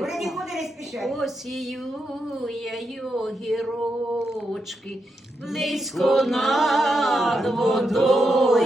Вони нікуди не спішать. Його гірочки близько над водою,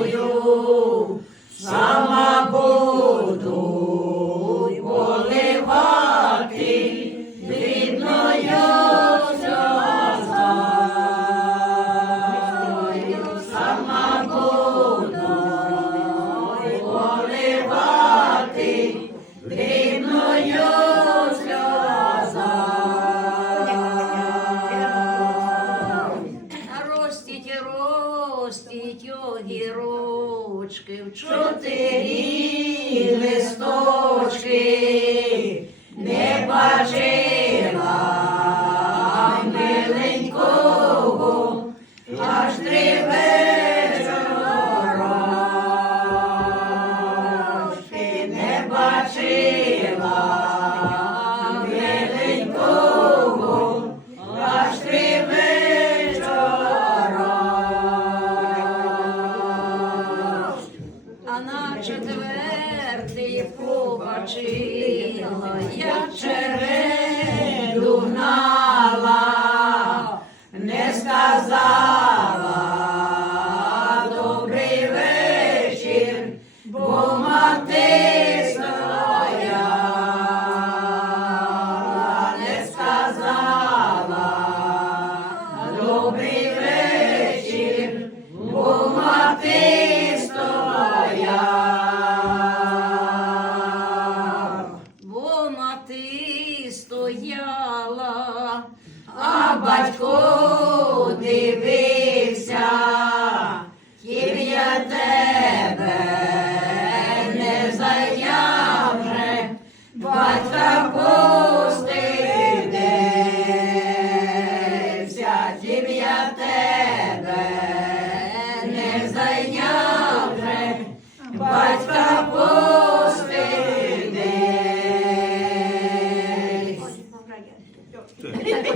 ростіть огірочки в чотири листочки, А на четвертий мати стояла, а батько дивився, тім я тебе не зайняв вже, батька